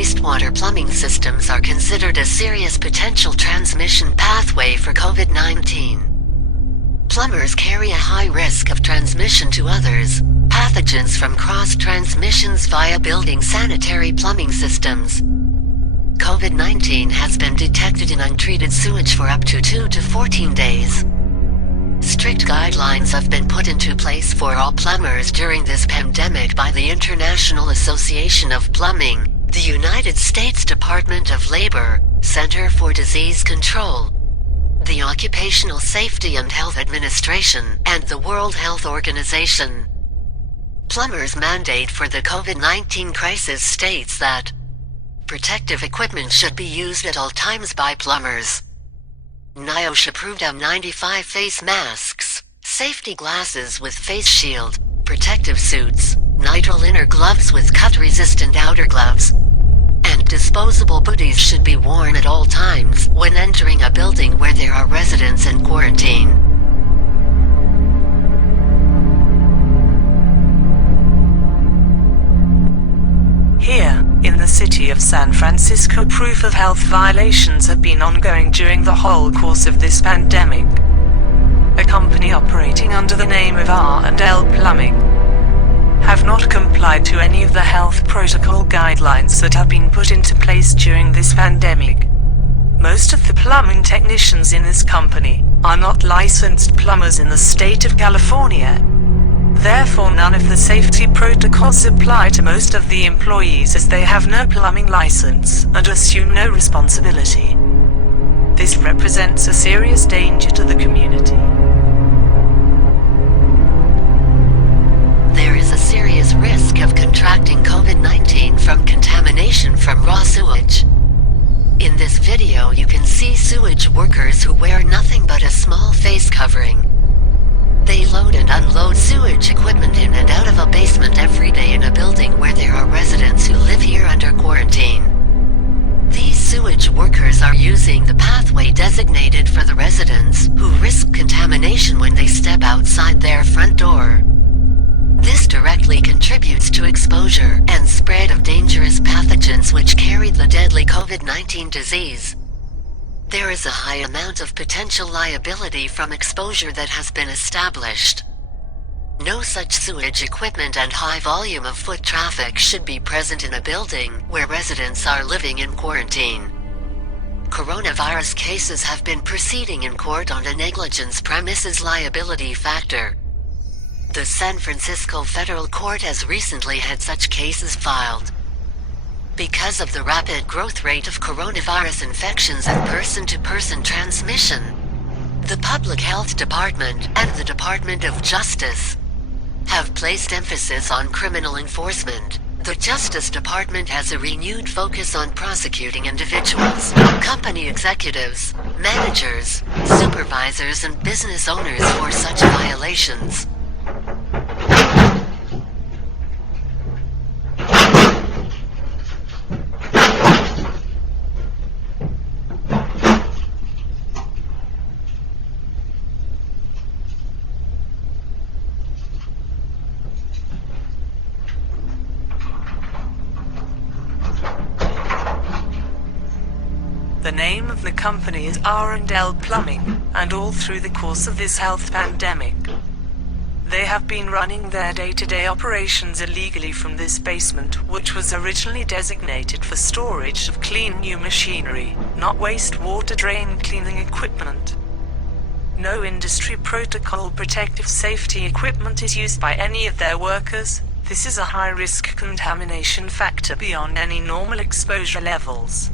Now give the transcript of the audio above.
wastewater plumbing systems are considered a serious potential transmission pathway for COVID-19. Plumbers carry a high risk of transmission to others, pathogens from cross-transmissions via building sanitary plumbing systems. COVID-19 has been detected in untreated sewage for up to 2 to 14 days. Strict guidelines have been put into place for all plumbers during this pandemic by the International Association of Plumbing, the United States Department of Labor, Center for Disease Control, the Occupational Safety and Health Administration, and the World Health Organization. Plumbers' mandate for the COVID-19 crisis states that protective equipment should be used at all times by plumbers. NIOSH approved N95 face masks, safety glasses with face shield, protective suits, nitrile inner gloves with cut-resistant outer gloves, and disposable booties should be worn at all times when entering a building where there are residents in quarantine. Here, in the city of San Francisco, proof of health violations have been ongoing during the whole course of this pandemic. A company operating under the name of R&L Plumbing have not complied to any of the health protocol guidelines that have been put into place during this pandemic. Most of the plumbing technicians in this company are not licensed plumbers in the state of California. Therefore, none of the safety protocols apply to most of the employees as they have no plumbing license and assume no responsibility. This represents a serious danger to the community. There is a serious risk of contracting COVID-19 from contamination from raw sewage. In this video you can see sewage workers who wear nothing but a small face covering. They load and unload sewage equipment in and out of a basement every day in a building where there are residents who live here under quarantine. These sewage workers are using the pathway designated for the residents who risk contamination when they step outside their front door. This directly contributes to exposure and spread of dangerous pathogens which carry the deadly COVID-19 disease. There is a high amount of potential liability from exposure that has been established. No such sewage equipment and high volume of foot traffic should be present in a building where residents are living in quarantine. Coronavirus cases have been proceeding in court on a negligence premises liability factor. The San Francisco Federal Court has recently had such cases filed. Because of the rapid growth rate of coronavirus infections and person-to-person transmission, the Public Health Department and the Department of Justice have placed emphasis on criminal enforcement. The Justice Department has a renewed focus on prosecuting individuals, company executives, managers, supervisors, and business owners for such violations. The name of the company is R&L Plumbing, and all through the course of this health pandemic, they have been running their day-to-day operations illegally from this basement, which was originally designated for storage of clean new machinery, not wastewater drain cleaning equipment. No industry protocol protective safety equipment is used by any of their workers. This is a high-risk contamination factor beyond any normal exposure levels.